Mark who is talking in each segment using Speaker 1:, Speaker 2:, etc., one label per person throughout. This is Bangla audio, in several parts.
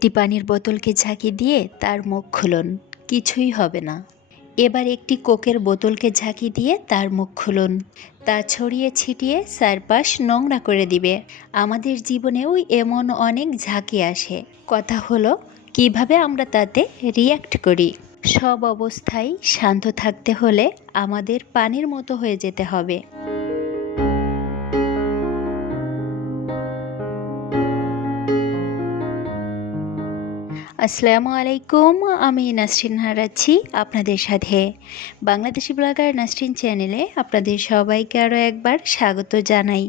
Speaker 1: একটি পানির বোতলকে ঝাঁকি দিয়ে তার মুখ খুলুন। কিছুই হবে না। এবার একটি কোকের বোতলকে ঝাঁকি দিয়ে তার মুখ খুলুন। তা ছড়িয়ে ছিটিয়ে চারপাশ নোংরা করে দিবে। আমাদের জীবনেও এমন অনেক ঝাঁকি আসে। কথা হলো, কীভাবে আমরা তাতে রিয়্যাক্ট করি? সব অবস্থায় শান্ত থাকতে হলে আমাদের পানির মতো হয়ে যেতে হবে। আসসালামু আলাইকুম আমি নাসরিন হারাচ্ছি আপনাদের সাথে। বাংলাদেশি ব্লগার নাসরিন চ্যানেলে আপনাদের সবাইকে আরও একবার স্বাগত জানাই।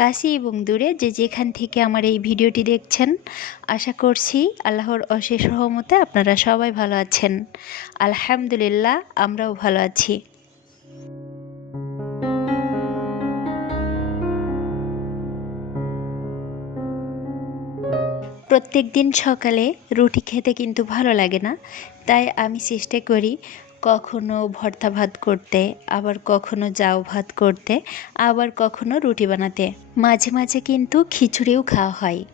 Speaker 1: কাছে এবং দূরে যে যেখান থেকে আমার এই ভিডিওটি দেখছেন, আশা করছি আল্লাহর অশেষ রহমতে আপনারা সবাই ভালো আছেন। আলহামদুলিল্লাহ, আমরাও ভালো আছি। প্রত্যেক দিন সকালে রুটি খেতে কিন্তু ভালো লাগে না। তাই আমি চেষ্টা করি কখনো ভর্তা ভাত করতে, আবার কখনো জাউ ভাত করতে, আবার কখনো রুটি বানাতে। মাঝে মাঝে কিন্তু খিচুড়িও খাওয়া হয়।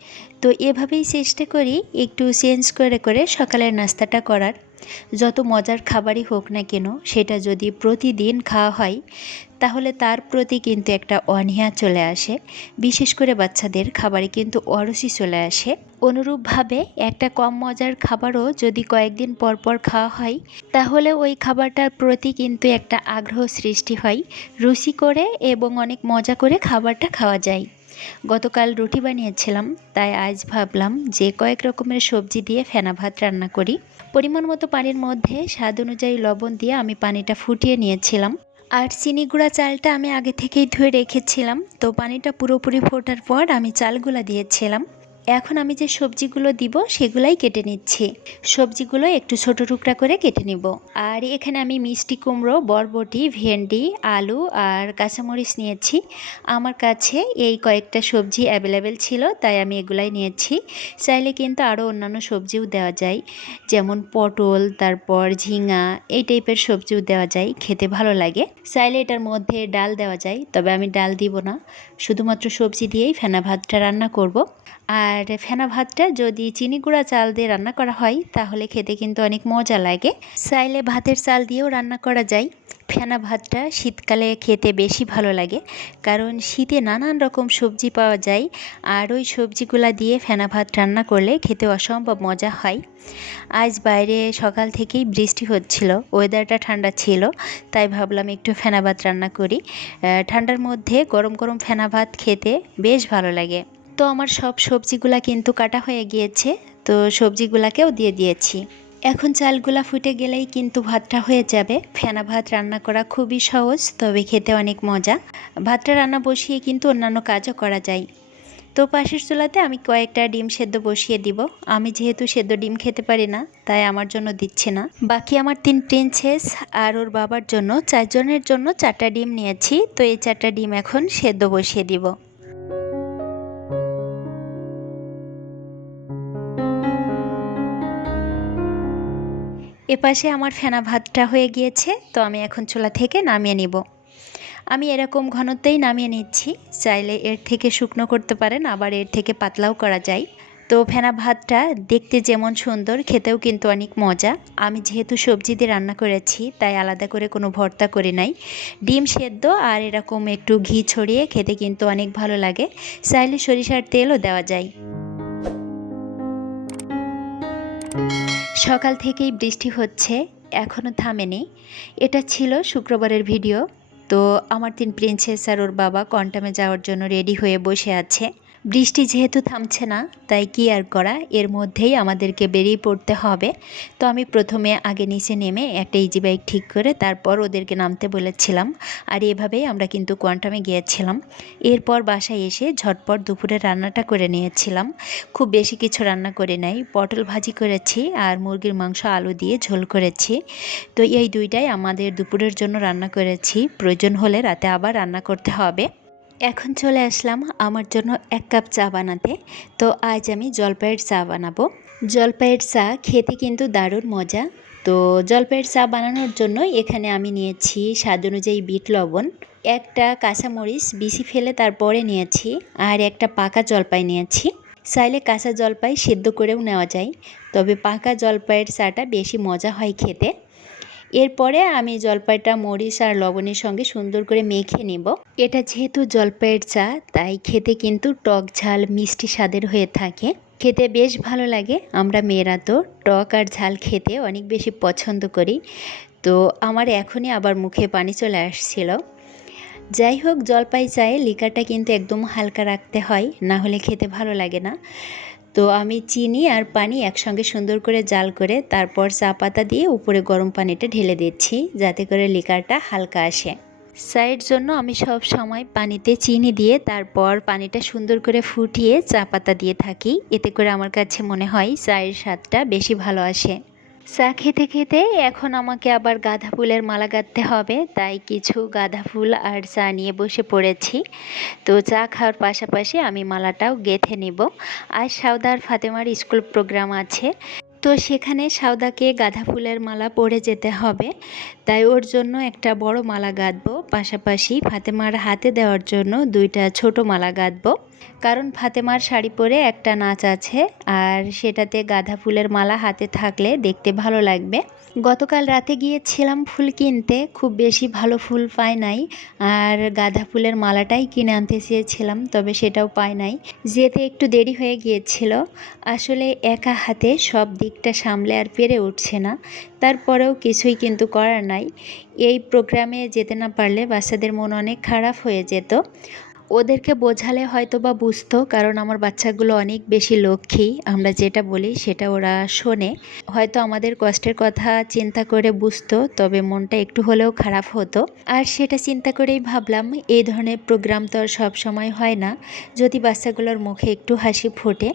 Speaker 1: তো এভাবেই চেষ্টা করি একটু চেঞ্জ করে করে সকালের নাস্তাটা করার। যত মজার খাবারই হোক না কেন, সেটা যদি প্রতিদিন খাওয়া হয়, তাহলে তার প্রতি কিন্তু একটা অনীহা চলে আসে। বিশেষ করে বাচ্চাদের খাবারে কিন্তু অরসি চলে আসে। অনুরূপভাবে একটা কম মজার খাবারও যদি কয়েকদিন পর পর খাওয়া হয়, তাহলে ওই খাবারটার প্রতি কিন্তু একটা আগ্রহ সৃষ্টি হয়, রুচি করে এবং অনেক মজা করে খাবারটা খাওয়া যায়। গতকাল রুটি বানিয়েছিলাম, তাই আজ ভাবলাম যে কয়েক রকমের সবজি দিয়ে ফেনা ভাত রান্না করি। পরিমাণ মতো পানির মধ্যে স্বাদ অনুযায়ী লবণ দিয়ে আমি পানিটা ফুটিয়ে নিয়েছিলাম। আর চিনি গুঁড়া চালটা আমি আগে থেকেই ধুয়ে রেখেছিলাম। তো পানিটা পুরোপুরি ফোটার পর আমি চালগুলা দিয়েছিলাম। এখন আমি যে সবজিগুলো দিব, সেগুলাই কেটে নিচ্ছি। সবজিগুলো একটু ছোট টুকরা করে কেটে নিব। আর এখানে আমি মিষ্টি কুমড়ো, বরবটি, ভেন্ডি, আলু আর কাঁচামরিচ নিয়েছি। আমার কাছে এই কয়েকটা সবজি অ্যাভেলেবেল ছিল, তাই আমি এগুলাই নিয়েছি। চাইলে কিন্তু আরও অন্যান্য সবজিও দেওয়া যায়। যেমন পটল, তারপর ঝিঙা, এই টাইপের সবজিও দেওয়া যায়, খেতে ভালো লাগে। চাইলে এটার মধ্যে ডাল দেওয়া যায়, তবে আমি ডাল দিব না। শুধুমাত্র সবজি দিয়েই ফেনা ভাতটা রান্না করব। আর ফেনা ভাতটা যদি চিনি গুঁড়া চাল দিয়ে রান্না করা হয়, তাহলে খেতে কিন্তু অনেক মজা লাগে। চাইলে ভাতের চাল দিয়েও রান্না করা যায়। ফেনা ভাতটা শীতকালে খেতে বেশি ভালো লাগে, কারণ শীতে নানান রকম সবজি পাওয়া যায়, আর ওই সবজিগুলা দিয়ে ফেনা ভাত রান্না করলে খেতে অসম্ভব মজা হয়। আজ বাইরে সকাল থেকেই বৃষ্টি হচ্ছিল, ওয়েদারটা ঠান্ডা ছিল, তাই ভাবলাম একটু ফেনা ভাত রান্না করি। ঠান্ডার মধ্যে গরম গরম ফেনা ভাত খেতে বেশ ভালো লাগে। তো আমার সব সবজিগুলা কিন্তু কাটা হয়ে গিয়েছে, তো সবজিগুলাকেও দিয়ে দিয়েছি। এখন চালগুলা ফুটে গেলেই কিন্তু ভাতটা হয়ে যাবে। ফেনা ভাত রান্না করা খুবই সহজ, তবে খেতে অনেক মজা। ভাতটা রান্না বসিয়ে কিন্তু অন্যান্য কাজও করা যায়। তো পাশের চুলাতে আমি কয়েকটা ডিম সেদ্ধ বসিয়ে দিব। আমি যেহেতু সেদ্ধ ডিম খেতে পারি না, তাই আমার জন্য দিচ্ছে না। বাকি আমার তিন প্রিন্সেস আর ওর বাবার জন্য, চারজনের জন্য চারটা ডিম নিয়েছি। তো এই চারটা ডিম এখন সেদ্ধ বসিয়ে দিব। এপাশে আমার ফেনা ভাতটা হয়ে গিয়েছে, তো আমি এখন চুলা থেকে নামিয়ে নিব। আমি এরকম ঘনত্বেই নামিয়ে নিচ্ছি, চাইলে এর থেকে শুকনো করতে পারেন, আবার এর থেকে পাতলাও করা যায়। তো ফেনা ভাতটা দেখতে যেমন সুন্দর, খেতেও কিন্তু অনেক মজা। আমি যেহেতু সবজি দিয়ে রান্না করেছি, তাই আলাদা করে কোনো ভর্তা করে নাই। ডিম সেদ্ধ আর এরকম একটু ঘি ছড়িয়ে খেতে কিন্তু অনেক ভালো লাগে। চাইলে সরিষার তেলও দেওয়া যায়। সকাল থেকেই বৃষ্টি হচ্ছে এখনও থামেনি। এটা ছিল শুক্রবারের ভিডিও। তো আমার তিন প্রিন্সেস আর ওর বাবা কন্টামে যাওয়ার জন্য রেডি হয়ে বসে আছে। বৃষ্টি যেহেতু থামছে না, তাই কি আর করা? এর মধ্যেই আমাদেরকে বেরিয়ে পড়তে হবে। তো আমি প্রথমে আগে নিচে নেমে একটা ইজি বাইক ঠিক করে তারপর ওদেরকে নামতে বলেছিলাম। আর এভাবেই আমরা কিন্তু কোয়ান্টামে গিয়েছিলাম। এরপর বাসায় এসে ঝটপট দুপুরে রান্নাটা করে নিয়েছিলাম। খুব বেশি কিছু রান্না করে নাই। পটল ভাজি করেছি আর মুরগির মাংস, আলু দিয়ে ঝোল করেছি। তো এই দুইটাই আমাদের দুপুরের জন্য রান্না করেছি। প্রয়োজন হলে রাতে আবার রান্না করতে হবে। এখন চলে আসলাম আমার জন্য এক কাপ চা বানাতে। তো আজ আমি জলপাইয়ের চা বানাবো। জলপাইয়ের চা খেতে কিন্তু দারুণ মজা। তো জলপাইয়ের চা বানানোর জন্য এখানে আমি নিয়েছি স্বাদ অনুযায়ী বিট লবণ, একটা কাঁচামরিচ বিসি ফেলে তারপরে নিয়েছি, আর একটা পাকা জলপাই নিয়েছি। চাইলে কাঁচা জলপাই সেদ্ধ করেও নেওয়া যায়, তবে পাকা জলপাইয়ের চাটা বেশি মজা হয় খেতে। এরপরে আমি জলপাইটা মরিচ আর লবণের সঙ্গে সুন্দর করে মেখে নেব। এটা যেহেতু জলপাইয়ের চা, তাই খেতে কিন্তু টক ঝাল, মিষ্টি স্বাদের হয়ে থাকে। খেতে বেশ ভালো লাগে। আমরা মেয়েরা তো টক আর ঝাল খেতে অনেক বেশি পছন্দ করি। তো আমার এখনই আবার মুখে পানি চলে আসছিল। যাই হোক, জলপাই চায়ে লিকারটা কিন্তু একদম হালকা রাখতে হয়, না হলে খেতে ভালো লাগে না। তো আমি চিনি আর পানি একসঙ্গে সুন্দর করে জাল করে তারপর চা পাতা দিয়ে উপরে গরম পানিটা ঢেলে দিচ্ছি যাতে করে লিকারটা হালকা আসে। সাইড জন্য আমি সব সময় পানিতে চিনি দিয়ে তারপর পানিটা সুন্দর করে ফুটিয়ে চা পাতা দিয়ে থাকি। এতে করে আমার কাছে মনে হয় চায়ের স্বাদটা বেশি ভালো আসে। চা খেতে খেতে এখন আমাকে আবার গাঁদা ফুলের মালা গাঁথতে হবে, তাই কিছু গাঁদা ফুল আর চা নিয়ে বসে পড়েছি। তো চা খাওয়ার পাশাপাশি আমি মালাটাও গেঁথে নিব। আর সাউদার ফাতেমার স্কুল প্রোগ্রাম আছে, তো সেখানে সাউদাকে গাঁদা ফুলের মালা পরে যেতে হবে। তাই ওর জন্য একটা বড় মালা গাঁথবো পাশাপাশি ফাতেমার হাতে দেওয়ার জন্য দুইটা ছোট মালা গাঁথবো কারণ ফাতেমার শাড়ি পরে একটা নাচ আছে আর সেটাতে গাঁদা ফুলের মালা হাতে থাকলে দেখতে ভালো লাগবে। গতকাল রাতে গিয়েছিলাম ফুল কিনতে, খুব বেশি ভালো ফুল পাই নাই আর গাঁদা ফুলের মালাটাই কিনে আনতে চেয়েছিলাম, তবে সেটাও পাই নাই। যেতে একটু দেরি হয়ে গিয়েছিল। আসলে একা হাতে সব দিকটা সামলে আর পেরে উঠছে না। তারপরেও কিছুই কিন্তু করার নাই। এই প্রোগ্রামে যেতে না পারলে বাচ্চাদের মন অনেক খারাপ হয়ে যেত। ওদেরকে বোঝালে হয়তো বা বুঝতো, কারণ আমার বাচ্চাগুলো অনেক বেশি লক্ষ্মী, আমরা যেটা বলি সেটা ওরা শোনে। হয়তো আমাদের কষ্টের কথা চিন্তা করে বুঝতো, তবে মনটা একটু হলেও খারাপ হতো। আর সেটা চিন্তা করেই ভাবলাম, এই ধরনের প্রোগ্রাম তো আর সব সময় হয় না, যদি বাচ্চাগুলোর মুখে একটু হাসি ফোটে।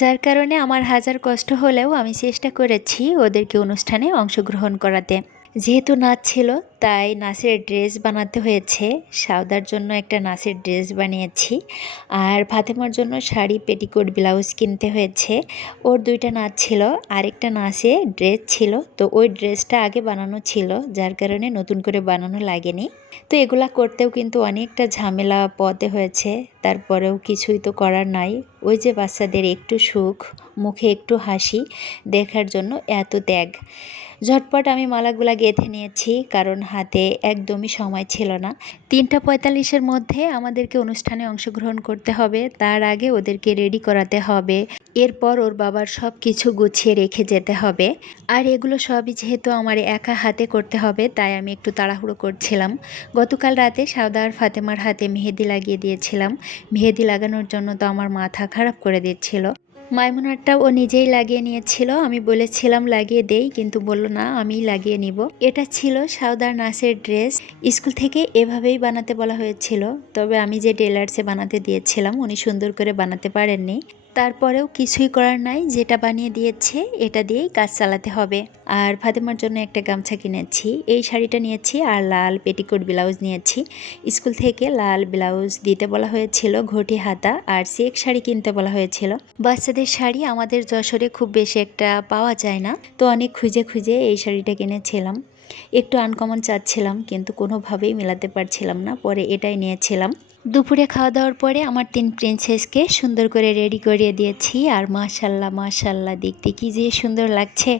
Speaker 1: যার কারণে আমার হাজার কষ্ট হলেও আমি চেষ্টা করেছি ওদেরকে অনুষ্ঠানে অংশগ্রহণ করাতে। যেহেতু নাচ ছিল তাই নাচের ড্রেস বানাতে হয়েছে। সাউদার জন্য একটা নাচের ড্রেস বানিয়েছি। আর ফাতেমার জন্য শাড়ি, পেটিকোট, ব্লাউজ কিনতে হয়েছে। ওর দুইটা নাচ ছিল। আরেকটা নাচে ড্রেস ছিল। তো ওই ড্রেসটা আগে বানানো ছিল, যার কারণে নতুন করে বানানো লাগেনি। তো এগুলা করতেও কিন্তু অনেকটা ঝামেলা পথে হয়েছে। তারপরেও কিছুই তো করার নাই। ওই যে বাচ্চাদের একটু সুখ, মুখে একটু হাসি, দেখার জন্য এত ত্যাগ। ঝটপট আমি মালাগুলা গেঁথে নিয়েছি, কারণ হাতে একদমই সময় ছিল না। তিনটা পঁয়তাল্লিশের মধ্যে আমাদেরকে অনুষ্ঠানে অংশগ্রহণ করতে হবে। তার আগে ওদেরকে রেডি করাতে হবে। এরপর ওর বাবার সব কিছু গুছিয়ে রেখে যেতে হবে। আর এগুলো সবই যেহেতু আমার একা হাতে করতে হবে, তাই আমি একটু তাড়াহুড়ো করছিলাম। গতকাল রাতে সাউদার ফাতেমার হাতে মেহেদি লাগিয়ে দিয়েছিলাম। মেহেদি লাগানোর জন্য তো আমার মাথা খারাপ করে দিচ্ছিল। মাইমুনারটা ও নিজেই লাগিয়ে নিয়েছিল। আমি বলেছিলাম, লাগিয়ে দেই। কিন্তু বলল, না আমি লাগিয়ে নিব। এটা ছিল সাউদার নাসের ড্রেস। স্কুল থেকে এভাবেই বানাতে বলা হয়েছিল। তবে আমি যে টেলার্সে বানাতে দিয়েছিলাম, উনি সুন্দর করে বানাতে পারেননি। তারপরেও কিছুই করার নাই, যেটা বানিয়ে দিয়েছে এটা দিয়েই কাজ চালাতে হবে। আর ফাতেমার জন্য একটা গামছা কিনেছি, এই শাড়িটা নিয়েছি আর লাল পেটিকোট ব্লাউজ নিয়েছি। স্কুল থেকে লাল ব্লাউজ দিতে বলা হয়েছিল, ঘটি হাতা আর চেক শাড়ি কিনতে বলা হয়েছিল। বাচ্চাদের শাড়ি আমাদের যশোরে খুব বেশি একটা পাওয়া যায় না, তো অনেক খুঁজে খুঁজে এই শাড়িটা কিনেছিলাম। একটু আনকমন চাচ্ছিলাম, কিন্তু কোনোভাবেই মেলাতে পারছিলাম না, পরে এটাই নিয়েছিলাম। দুপুরে খাওয়া দাওয়ার পরে আমার তিন প্রিন্সেসকে সুন্দর করে রেডি করিয়ে দিয়েছি। আর মাশাল্লাহ মাশাল্লাহ, দেখতে কি যে সুন্দর লাগছে।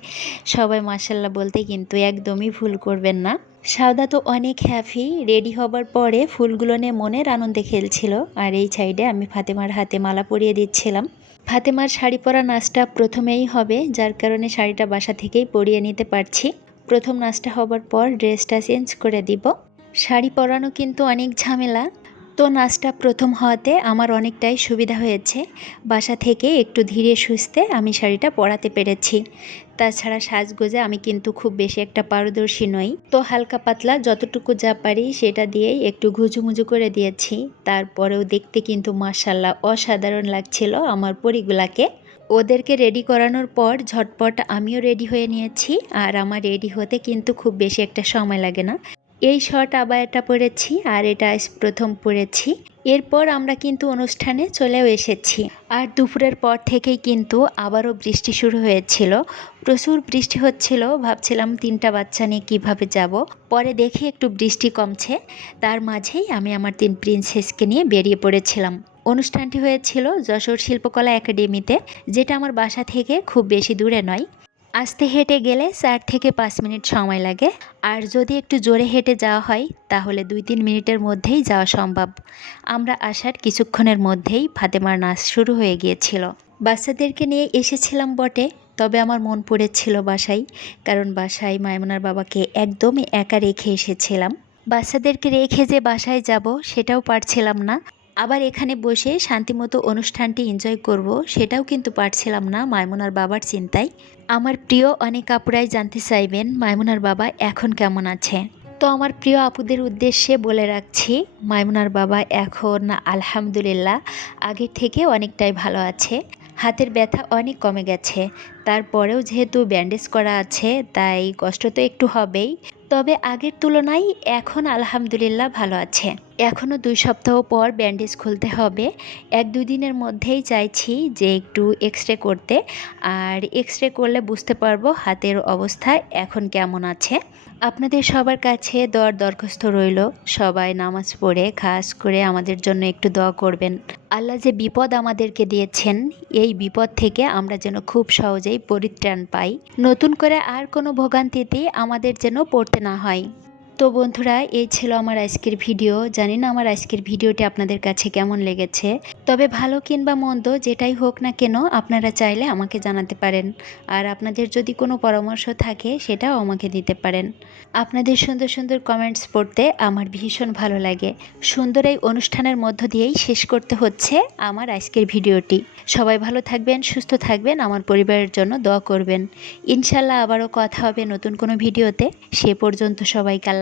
Speaker 1: সবাই মাশাল্লাহ বলতে কিন্তু একদমই ভুল করবেন না। সাউদা তো অনেক হ্যাপি রেডি হবার পরে ফুলগুলো নিয়ে মনের আনন্দে খেলছিল। আর এই সাইডে আমি ফাতেমার হাতে মালা পরিয়ে দিচ্ছিলাম। ফাতেমার শাড়ি পরা নাচটা প্রথমেই হবে, যার কারণে শাড়িটা বাসা থেকেই পরিয়ে নিতে পারছি। প্রথম নাচটা হবার পর ড্রেসটা চেঞ্জ করে দিব। শাড়ি পরানো কিন্তু অনেক ঝামেলা। তো নাচটা প্রথম হওয়াতে আমার অনেকটাই সুবিধা হয়েছে। বাসা থেকে একটু ধীরে সুস্থে আমি শাড়িটা পরাতে পেরেছি। তাছাড়া সাজগোজে আমি কিন্তু খুব বেশি একটা পারদর্শী নই। তো হালকা পাতলা যতটুকু যা পারি সেটা দিয়েই একটু ঘুজুমুজু করে দিয়েছি। তারপরেও দেখতে কিন্তু মার্শাল্লাহ অসাধারণ লাগছিল আমার পরিগুলাকে। ওদেরকে রেডি করানোর পর ঝটপট আমিও রেডি হয়ে নিয়েছি। আর আমার রেডি হতে কিন্তু খুব বেশি একটা সময় লাগে না। এই শর্ট আবায়াটা পরেছি আর এটা প্রথম পরেছি এরপর আমরা কিন্তু অনুষ্ঠানে চলেও এসেছি। আর দুপুরের পর থেকেই কিন্তু আবারও বৃষ্টি শুরু হয়েছিল। প্রচুর বৃষ্টি হচ্ছিল, ভাবছিলাম তিনটা বাচ্চা নিয়ে কীভাবে যাব। পরে দেখি একটু বৃষ্টি কমছে। তার মাঝেই আমি আমার তিন প্রিন্সেসকে নিয়ে বেরিয়ে পড়েছিলাম। অনুষ্ঠানটি হয়েছিল যশোর শিল্পকলা একাডেমিতে, যেটা আমার বাসা থেকে খুব বেশি দূরে নয়। আসতে হেঁটে গেলে চার থেকে পাঁচ মিনিট সময় লাগে। আর যদি একটু জোরে হেঁটে যাওয়া হয়, তাহলে দুই তিন মিনিটের মধ্যেই যাওয়া সম্ভব। আমরা আসার কিছুক্ষণের মধ্যেই ফাতেমার নাচ শুরু হয়ে গিয়েছিল। বাচ্চাদেরকে নিয়ে এসেছিলাম বটে, তবে আমার মন পড়েছিল বাসায়, কারণ বাসায় মায়মনার বাবাকে একদমই একা রেখে এসেছিলাম। বাচ্চাদেরকে রেখে যে বাসায় যাব, সেটাও পারছিলাম না। আবার এখানে বসে শান্তিমতো অনুষ্ঠানটি এনজয় করব, সেটাও কিন্তু পারছিলাম না মাইমুনার বাবার চিন্তায়। আমার প্রিয় অনেক আপুরাই জানতে চাইবেন, মাইমুনার বাবা এখন কেমন আছে? তো আমার প্রিয় আপুদের উদ্দেশ্যে বলে রাখছি, মাইমুনার বাবা এখন আলহামদুলিল্লাহ আগের থেকে অনেকটাই ভালো আছে। হাতের ব্যথা অনেক কমে গেছে। তারপরেও যেহেতু ব্যান্ডেজ করা আছে, তাই কষ্ট তো একটু হবেই। তবে আগের তুলনায় এখন আলহামদুলিল্লাহ ভালো আছে। এখনও দুই সপ্তাহ পর ব্যান্ডেজ খুলতে হবে। এক দুই দিনের মধ্যেই চাইছি যে একটু এক্স রে করতে। আর এক্স রে করলে বুঝতে পারব হাতের অবস্থা এখন কেমন আছে। আপনাদের সবার কাছে দর দরখাস্ত রইল। সবাই নামাজ পড়ে, খাস করে আমাদের জন্য একটু দোয়া করবেন। আল্লাহ যে বিপদ আমাদেরকে দিয়েছেন, এই বিপদ থেকে আমরা যেন খুব সহজেই পরিত্রাণ পাই। নতুন করে আর কোনো ভোগান্তিতে আমাদের যেন পড়তে না হয়। তো বন্ধুরা, এই ছিল আমার আজকের ভিডিও। জানি না আমার আজকের ভিডিওটি আপনাদের কাছে কেমন লেগেছে। তবে ভালো কিংবা মন্দ, যেটাই হোক না কেন, আপনারা চাইলে আমাকে জানাতে পারেন। আর আপনাদের যদি কোনো পরামর্শ থাকে, সেটাও আমাকে দিতে পারেন। আপনাদের সুন্দর সুন্দর কমেন্টস পড়তে আমার ভীষণ ভালো লাগে। সুন্দর এই অনুষ্ঠানের মধ্য দিয়েই শেষ করতে হচ্ছে আমার আজকের ভিডিওটি। সবাই ভালো থাকবেন, সুস্থ থাকবেন, আমার পরিবারের জন্য দোয়া করবেন। ইনশাল্লাহ আবারও কথা হবে নতুন কোনো ভিডিওতে। সে পর্যন্ত সবাইকে